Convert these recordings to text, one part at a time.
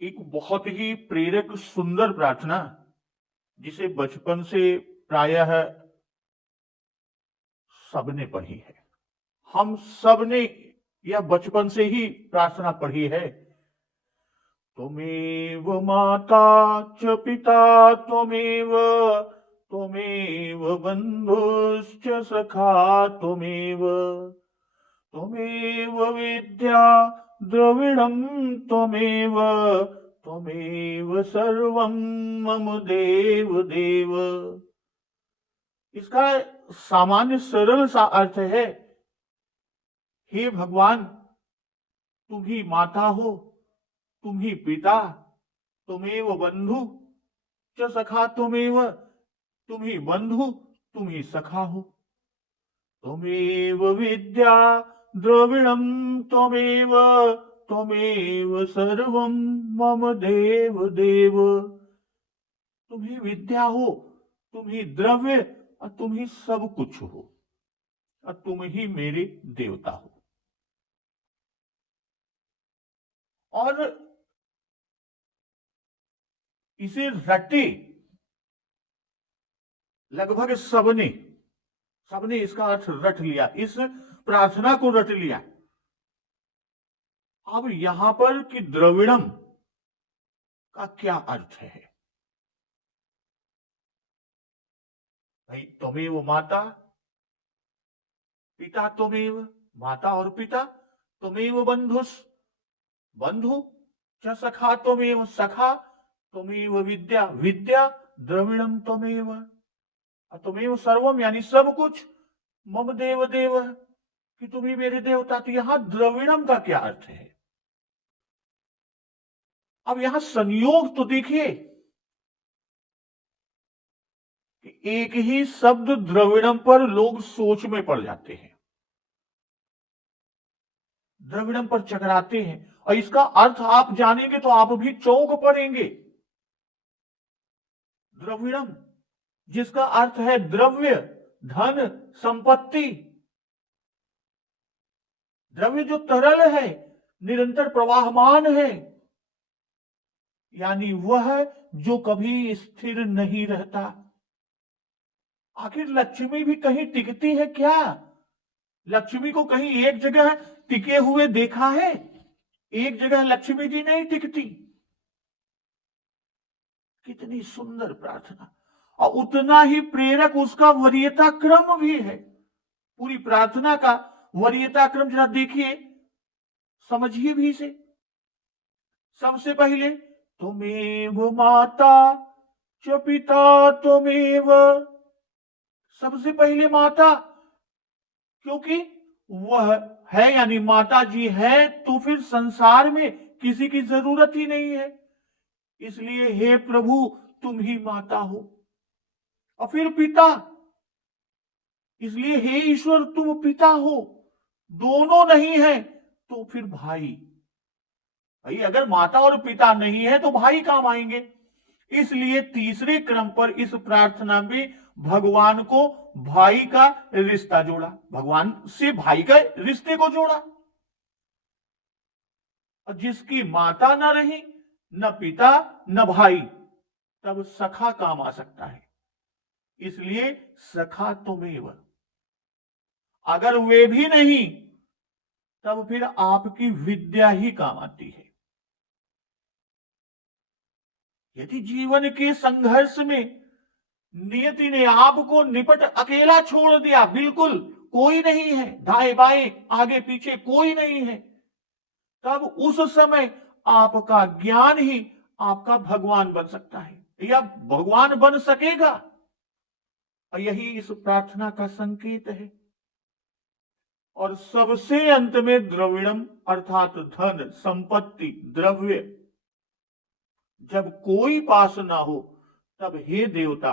एक बहुत ही प्रेरक सुंदर प्रार्थना, जिसे बचपन से प्रायः सबने पढ़ी है। हम सबने यह बचपन से ही प्रार्थना पढ़ी है। त्वमेव माता च पिता त्वमेव, त्वमेव बन्धुश्च सखा त्वमेव, त्वमेव विद्या द्रविणं त्वमेव, त्वमेव सर्वं मम देव देव। इसका सामान्य सरल सा अर्थ है, हे भगवान, तुम ही माता हो, तुम ही पिता, तुमेव बंधु च सखा त्वमेव, तुम ही बंधु, तुम ही सखा हो, त्वमेव विद्या द्रविणं त्वमेव, त्वमेव सर्वं मम देव देव। तुम ही विद्या हो, तुम ही द्रव्य और तुम ही सब कुछ हो, और तुम ही मेरे देवता हो। और इसे रटे लगभग सबने सबने इसका अर्थ रट लिया, इस प्रार्थना को रट लिया। अब यहां पर कि द्रविड़म का क्या अर्थ है? भाई, त्वमेव माता पिता त्वमेव, माता और पिता, त्वमेव बंधुस बंधु च सखा त्वमेव, सखा त्वमेव विद्या विद्या द्रविणम त्वमेव, त्वमेव सर्वम यानी सब कुछ, मम देव देव कि तुम ही मेरे देवता। तो यहां द्रविणम का क्या अर्थ है? अब यहां संयोग तो देखिए कि एक ही शब्द द्रविणम पर लोग सोच में पड़ जाते हैं, द्रविड़म पर चकराते हैं, और इसका अर्थ आप जानेंगे तो आप भी चौंक पड़ेंगे। द्रविड़म, जिसका अर्थ है द्रव्य, धन, संपत्ति। द्रव्य जो तरल है, निरंतर प्रवाहमान है, यानी वह जो कभी स्थिर नहीं रहता। आखिर लक्ष्मी भी कहीं टिकती है क्या? लक्ष्मी को कहीं एक जगह टिके हुए देखा है? एक जगह लक्ष्मी जी नहीं टिकती। कितनी सुंदर प्रार्थना, और उतना ही प्रेरक उसका वरीयता क्रम भी है। पूरी प्रार्थना का वरीयता क्रम जरा देखिए, समझिए भी इसे। सबसे पहले त्वमेव माता च पिता त्वमेव, सबसे पहले माता, क्योंकि वह है, यानी माता जी है तो फिर संसार में किसी की जरूरत ही नहीं है, इसलिए हे प्रभु तुम ही माता हो। और फिर पिता, इसलिए हे ईश्वर तुम पिता हो। दोनों नहीं है तो फिर भाई, भाई अगर माता और पिता नहीं है तो भाई काम आएंगे। इसलिए तीसरे क्रम पर इस प्रार्थना में भगवान को भाई का रिश्ता जोड़ा, भगवान से भाई का रिश्ते को जोड़ा। और जिसकी माता न रही, न पिता न भाई, तब सखा काम आ सकता है, इसलिए सखा त्वमेव। अगर वे भी नहीं, तब फिर आपकी विद्या ही काम आती है। यदि जीवन के संघर्ष में नियति ने आपको निपट अकेला छोड़ दिया, बिल्कुल कोई नहीं है, दाएं बाएं आगे पीछे कोई नहीं है, तब उस समय आपका ज्ञान ही आपका भगवान बन सकता है, या भगवान बन सकेगा। और यही इस प्रार्थना का संकेत है। और सबसे अंत में द्रविड़म अर्थात धन, संपत्ति, द्रव्य जब कोई पास ना हो, तब हे देवता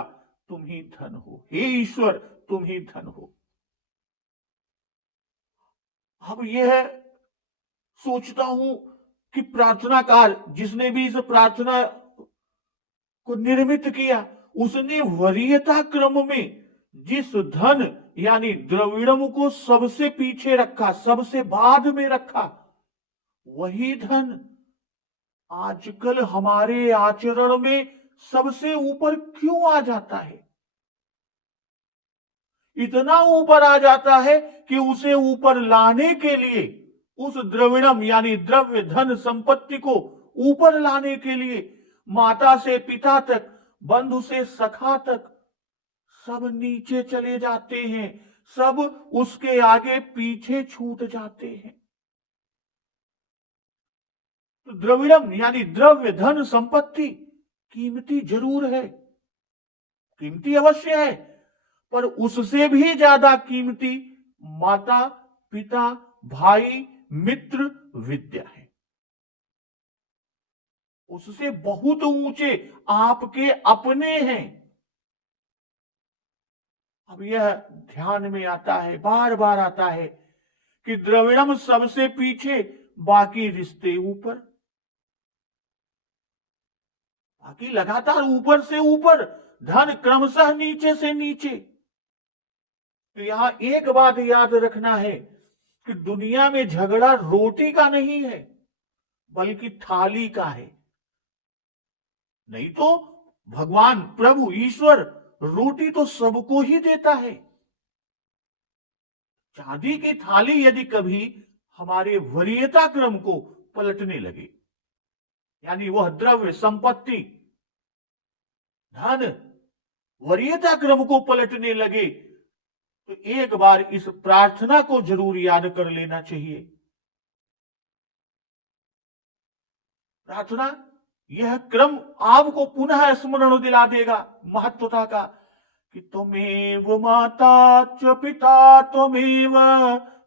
तुम ही धन हो, हे ईश्वर तुम ही धन हो। अब यह सोचता हूं कि प्रार्थनाकार जिसने भी इस प्रार्थना को निर्मित किया, उसने वरीयता क्रम में जिस धन यानी द्रविड़म को सबसे पीछे रखा, सबसे बाद में रखा, वही धन आजकल हमारे आचरण में सबसे ऊपर क्यों आ जाता है? इतना ऊपर आ जाता है कि उसे ऊपर लाने के लिए, उस द्रविणम यानी द्रव्य धन संपत्ति को ऊपर लाने के लिए माता से पिता तक, बंधु से सखा तक सब नीचे चले जाते हैं, सब उसके आगे पीछे छूट जाते हैं। तो द्रविड़म यानी द्रव्य धन संपत्ति कीमती जरूर है, कीमती अवश्य है, पर उससे भी ज्यादा कीमती माता पिता भाई मित्र विद्या है। उससे बहुत ऊंचे आपके अपने हैं। अब यह ध्यान में आता है, बार बार आता है कि द्रविड़म सबसे पीछे, बाकी रिश्ते ऊपर, बाकी लगातार ऊपर से ऊपर, धन क्रमशः नीचे से नीचे। तो यहां एक बात याद रखना है कि दुनिया में झगड़ा रोटी का नहीं है, बल्कि थाली का है। नहीं तो भगवान प्रभु ईश्वर रोटी तो सबको ही देता है। चांदी की थाली यदि कभी हमारे वरीयता क्रम को पलटने लगे, यानी वह द्रव्य संपत्ति धन वरीयता क्रम को पलटने लगे, तो एक बार इस प्रार्थना को जरूर याद कर लेना चाहिए। प्रार्थना यह क्रम आपको पुनः स्मरण दिला देगा महत्वता का कि त्वमेव माता च पिता त्वमेव,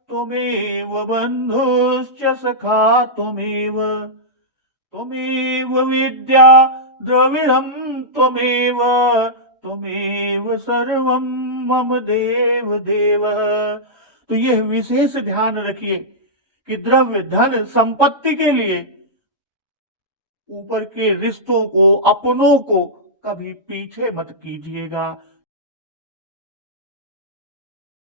त्वमेव बंधुश्च सखा त्वमेव, त्वमेव विद्या द्रविणं त्वमेव, त्वमेव सर्वं मम देव देव। तो यह विशेष ध्यान रखिए कि द्रव्य धन संपत्ति के लिए ऊपर के रिश्तों को, अपनों को कभी पीछे मत कीजिएगा,